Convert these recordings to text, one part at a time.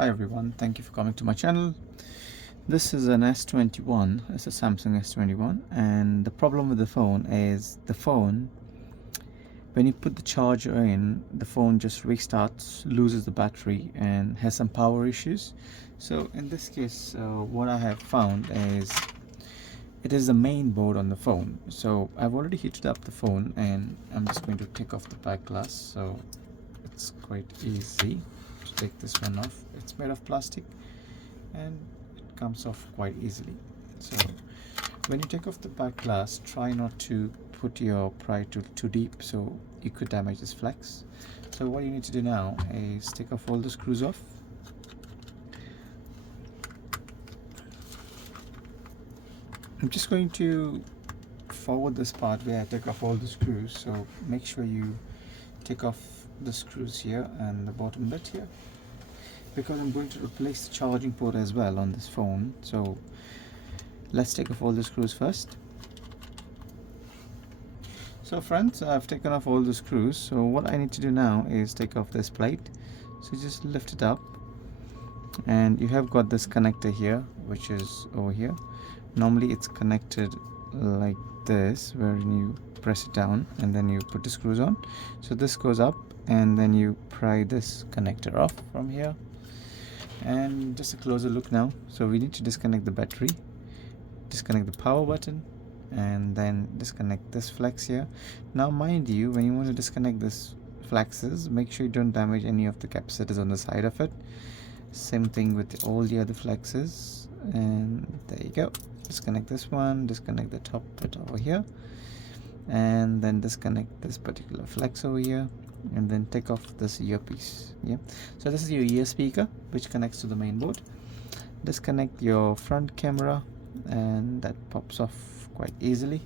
Hi everyone, thank you for coming to my channel. This is an S21, it's a Samsung S21, and the problem with the phone is when you put the charger in, the phone just restarts, loses the battery and has some power issues. So in this case, what I have found is it is the main board on the phone. So I've already heated up the phone and I'm just going to take off the back glass. So it's quite easy to take this one off. It's made of plastic and it comes off quite easily. So when you take off the back glass, try not to put your pry tool too deep, so you could damage this flex. So what you need to do now is take off all the screws off. I'm just going to forward this part where I take off all the screws, so make sure you take off the screws here and the bottom bit here, because I'm going to replace the charging port as well on this phone. So let's take off all the screws first. So friends, I've taken off all the screws, so what I need to do now is take off this plate. So just lift it up and you have got this connector here, which is over here. Normally it's connected like this, where you press it down and then you put the screws on. So this goes up and then you pry this connector off from here. And just a closer look now. So we need to disconnect the battery, disconnect the power button, and then disconnect this flex here. Now mind you, when you want to disconnect this flexes, make sure you don't damage any of the capacitors on the side of it. Same thing with all the other flexes, and there you go. Disconnect this one, disconnect the top bit over here, and then disconnect this particular flex over here, and then take off this earpiece. Yeah, so this is your ear speaker which connects to the main board. Disconnect your front camera and that pops off quite easily.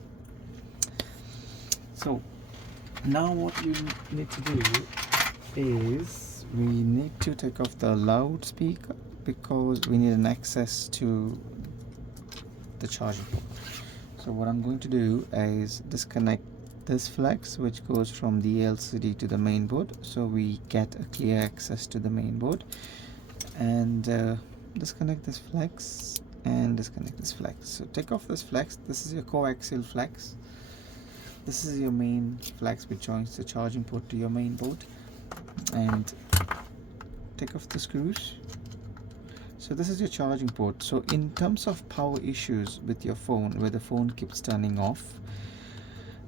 So now what you need to do is we need to take off the loudspeaker, because we need an access to the charging port. So what I'm going to do is disconnect this flex which goes from the LCD to the main board, so we get a clear access to the main board, and disconnect this flex and disconnect this flex. So take off this flex. This is your coaxial flex. This is your main flex which joins the charging port to your main board, and take off the screws. So this is your charging port. So in terms of power issues with your phone, where the phone keeps turning off,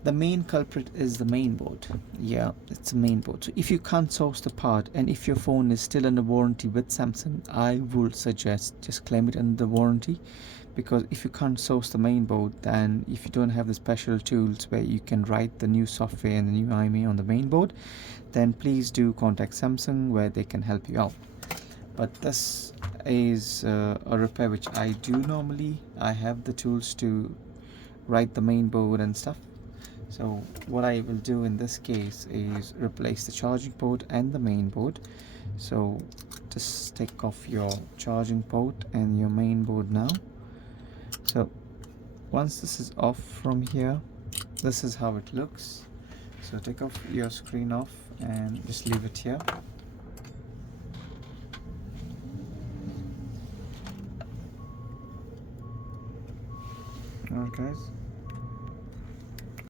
the main culprit is the main board. Yeah, it's the main board. So if you can't source the part, and if your phone is still under warranty with Samsung, I would suggest just claim it under the warranty, because if you can't source the main board, then if you don't have the special tools where you can write the new software and the new IMEI on the main board, then please do contact Samsung where they can help you out. But this is a repair which I do normally. I have the tools to write the main board and stuff. So what I will do in this case is replace the charging port and the main board. So just take off your charging port and your main board now. So once this is off from here, this is how it looks. So take off your screen off and just leave it here. Alright guys,